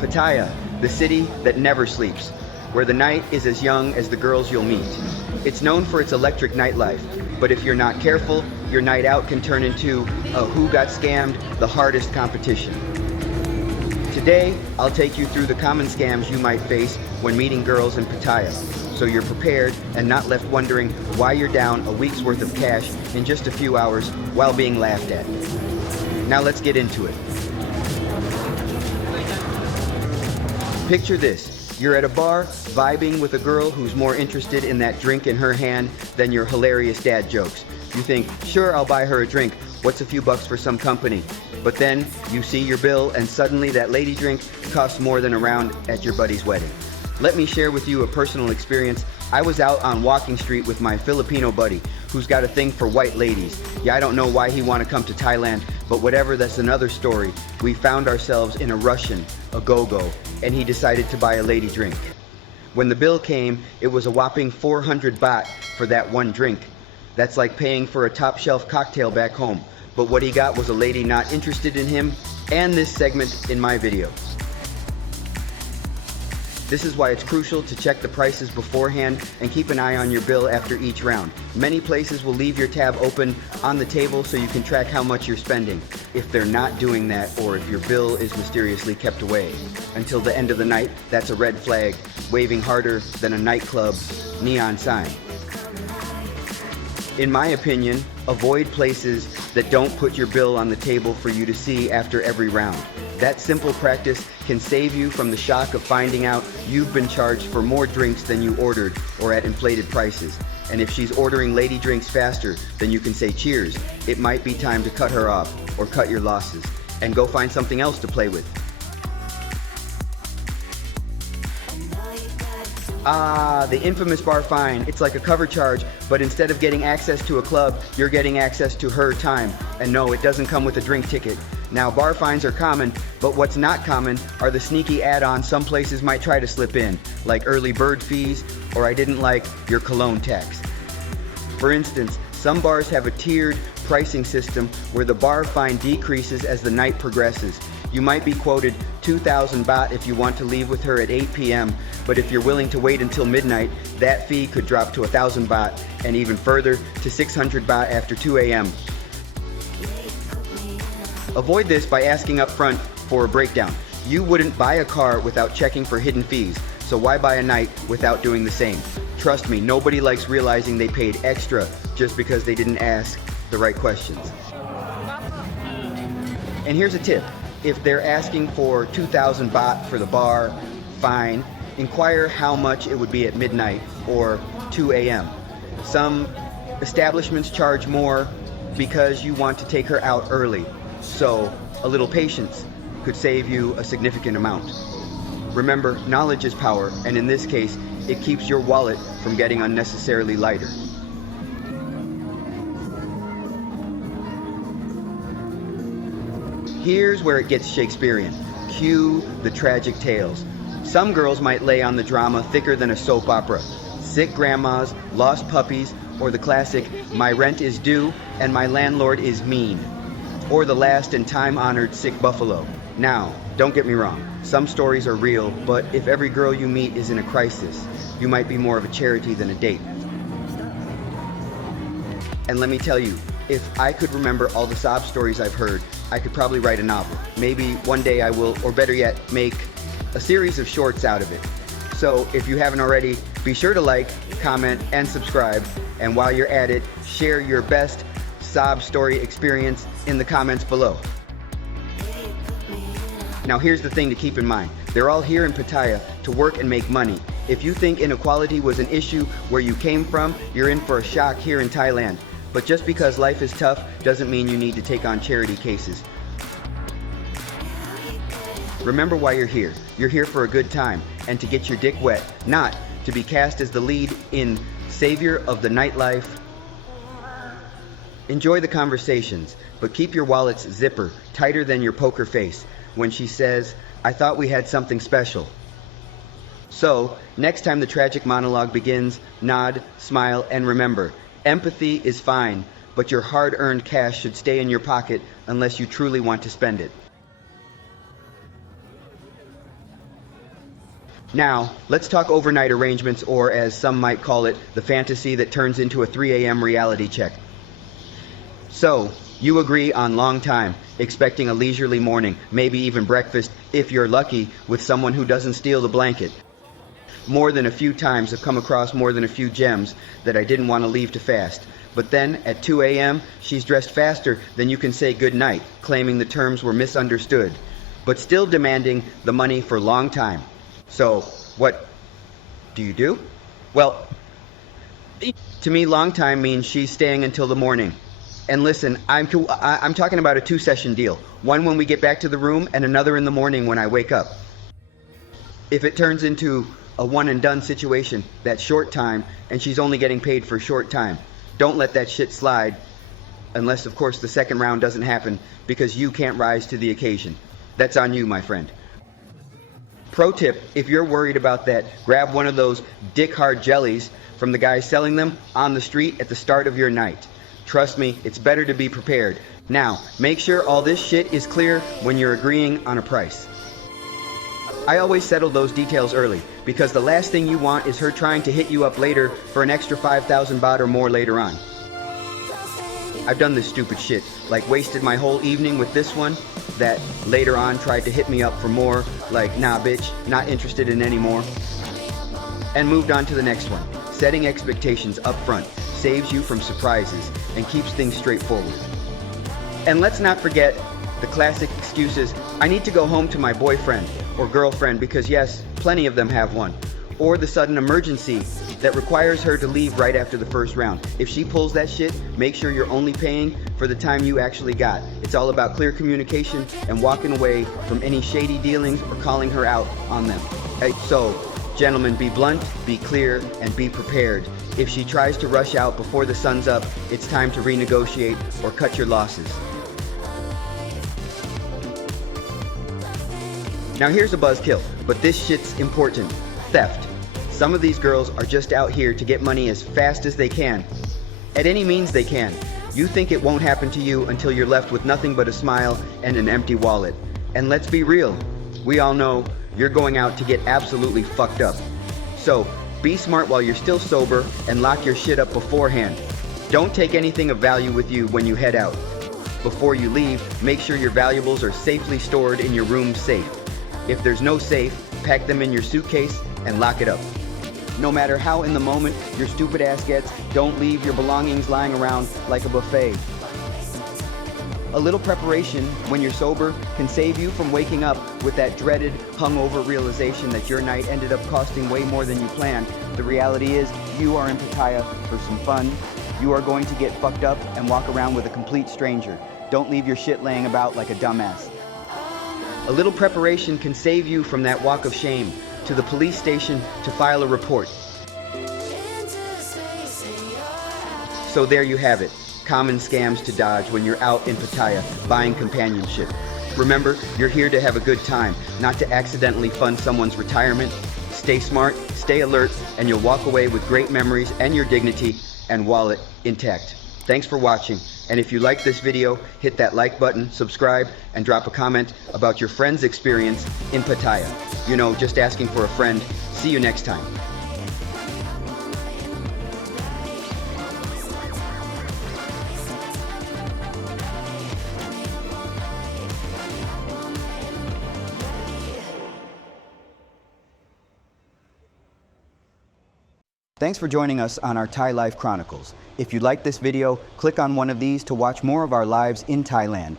Pattaya, the city that never sleeps, where the night is as young as the girls you'll meet. It's known for its electric nightlife, but if you're not careful, your night out can turn into a who got scammed, the hardest competition. Today, I'll take you through the common scams you might face when meeting girls in Pattaya, so you're prepared and not left wondering why you're down a week's worth of cash in just a few hours while being laughed at. Now let's get into it. Picture this. You're at a bar, vibing with a girl who's more interested in that drink in her hand than your hilarious dad jokes. You think, sure, I'll buy her a drink. What's a few bucks for some company? But then you see your bill and suddenly that lady drink costs more than a round at your buddy's wedding. Let me share with you a personal experience. I was out on Walking Street with my Filipino buddy who's got a thing for white ladies. Yeah, I don't know why he wanted to come to Thailand, but whatever, that's another story. We found ourselves in a Russian, a go-go, and he decided to buy a lady drink. When the bill came, it was a whopping 400 baht for that one drink. That's like paying for a top-shelf cocktail back home. But what he got was a lady not interested in him and this segment in my video. This is why it's crucial to check the prices beforehand and keep an eye on your bill after each round. Many places will leave your tab open on the table so you can track how much you're spending. If they're not doing that, or if your bill is mysteriously kept away until the end of the night, that's a red flag, waving harder than a nightclub's neon sign. In my opinion, avoid places that don't put your bill on the table for you to see after every round. That simple practice can save you from the shock of finding out you've been charged for more drinks than you ordered or at inflated prices. And if she's ordering lady drinks faster, then you can say cheers. It might be time to cut her off or cut your losses and go find something else to play with. The infamous bar fine. It's like a cover charge, but instead of getting access to a club, you're getting access to her time. And no, it doesn't come with a drink ticket. Now, bar fines are common, but what's not common are the sneaky add-ons some places might try to slip in, like early bird fees, or I didn't like your cologne tax. For instance, some bars have a tiered pricing system where the bar fine decreases as the night progresses. You might be quoted 2,000 baht if you want to leave with her at 8 p.m., but if you're willing to wait until midnight, that fee could drop to 1,000 baht and even further to 600 baht after 2 a.m. Avoid this by asking up front for a breakdown. You wouldn't buy a car without checking for hidden fees, so why buy a night without doing the same? Trust me, nobody likes realizing they paid extra just because they didn't ask the right questions. And here's a tip. If they're asking for 2,000 baht for the bar fine, inquire how much it would be at midnight or 2 a.m. Some establishments charge more because you want to take her out early, so a little patience could save you a significant amount. Remember, knowledge is power, and in this case, it keeps your wallet from getting unnecessarily lighter. Here's where it gets Shakespearean. Cue the tragic tales. Some girls might lay on the drama thicker than a soap opera. Sick grandmas, lost puppies, or the classic, my rent is due and my landlord is mean. Or the last and time-honored sick buffalo. Now, don't get me wrong, some stories are real, but if every girl you meet is in a crisis, you might be more of a charity than a date. And let me tell you, if I could remember all the sob stories I've heard, I could probably write a novel. Maybe one day I will, or better yet, make a series of shorts out of it. So if you haven't already, be sure to like, comment, and subscribe. And while you're at it, share your best sob story experience in the comments below. Now here's the thing to keep in mind. They're all here in Pattaya to work and make money. If you think inequality was an issue where you came from, you're in for a shock here in Thailand. But just because life is tough doesn't mean you need to take on charity cases. Remember why you're here. You're here for a good time and to get your dick wet, not to be cast as the lead in Savior of the Nightlife. Enjoy the conversations, but keep your wallet's zipper tighter than your poker face when she says, I thought we had something special. So, next time the tragic monologue begins, nod, smile, and remember, empathy is fine, but your hard-earned cash should stay in your pocket unless you truly want to spend it. Now, let's talk overnight arrangements, or as some might call it, the fantasy that turns into a 3 a.m. reality check. So, you agree on long time, expecting a leisurely morning, maybe even breakfast, if you're lucky, with someone who doesn't steal the blanket. More than a few times I've come across more than a few gems that I didn't want to leave to fast. But then, at 2 a.m., she's dressed faster than you can say goodnight, claiming the terms were misunderstood, but still demanding the money for long time. So, what do you do? Well, to me, long time means she's staying until the morning. And listen, I'm talking about a 2-session deal. One when we get back to the room, and another in the morning when I wake up. If it turns into a one-and-done situation, that's short time, and she's only getting paid for short time, don't let that shit slide, unless, of course, the second round doesn't happen because you can't rise to the occasion. That's on you, my friend. Pro tip, if you're worried about that, grab one of those dick-hard jellies from the guy selling them on the street at the start of your night. Trust me, it's better to be prepared. Now, make sure all this shit is clear when you're agreeing on a price. I always settle those details early, because the last thing you want is her trying to hit you up later for an extra 5,000 baht or more later on. I've done this stupid shit, like wasted my whole evening with this one, that later on tried to hit me up for more, like, nah bitch, not interested in any more, and moved on to the next one. Setting expectations up front saves you from surprises and keeps things straightforward. And let's not forget the classic excuses, I need to go home to my boyfriend or girlfriend because yes, plenty of them have one, or the sudden emergency that requires her to leave right after the first round. If she pulls that shit, make sure you're only paying for the time you actually got. It's all about clear communication and walking away from any shady dealings or calling her out on them. So, gentlemen, be blunt, be clear, and be prepared. If she tries to rush out before the sun's up, it's time to renegotiate or cut your losses. Now here's a buzzkill, but this shit's important. Theft. Some of these girls are just out here to get money as fast as they can. At any means they can. You think it won't happen to you until you're left with nothing but a smile and an empty wallet. And let's be real, we all know you're going out to get absolutely fucked up. So, be smart while you're still sober and lock your shit up beforehand. Don't take anything of value with you when you head out. Before you leave, make sure your valuables are safely stored in your room safe. If there's no safe, pack them in your suitcase and lock it up. No matter how in the moment your stupid ass gets, don't leave your belongings lying around like a buffet. A little preparation when you're sober can save you from waking up with that dreaded, hungover realization that your night ended up costing way more than you planned. The reality is, you are in Pattaya for some fun. You are going to get fucked up and walk around with a complete stranger. Don't leave your shit laying about like a dumbass. A little preparation can save you from that walk of shame to the police station to file a report. So there you have it. Common scams to dodge when you're out in Pattaya buying companionship. Remember, you're here to have a good time, not to accidentally fund someone's retirement. Stay smart, stay alert, and you'll walk away with great memories and your dignity and wallet intact. Thanks for watching, and if you like this video, hit that like button, subscribe, and drop a comment about your friend's experience in Pattaya. You know, just asking for a friend. See you next time. Thanks for joining us on our Thai Life Chronicles. If you like this video, click on one of these to watch more of our lives in Thailand.